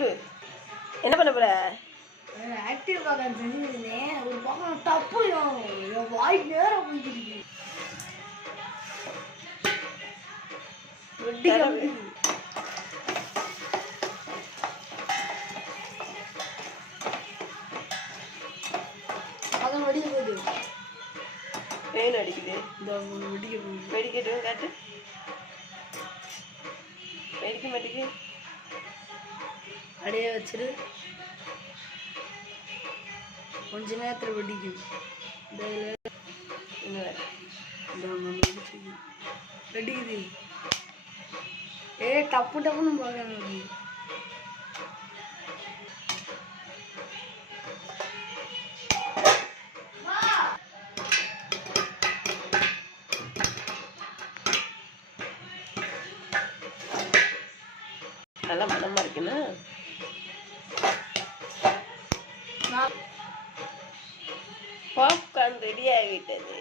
மூடு. என்ன பண்ண போற? ஆக்டிவ் பாக்கன் செஞ்சிருந்தேன். ஒரு பக்கம் தப்பு என் வாய் நேரம் போயிருக்கு. வெட்டி அதான் வெடிக்க போகுது. பெயின் அடிக்குது. இந்த வெடிக்க போகுது. வெடிக்கட்டும் காட்டு. வெடிக்க மாட்டேங்குது. அப்படியே வச்சிரு. கொஞ்ச நேரத்தில் வெடிக்கும். வெடிக்குது. டப்பு டப்புன்னு பார்க்கணும். நல்லா மனமா இருக்குன்னா பாப்கார்ன் ரெடி ஆகிவிட்டது.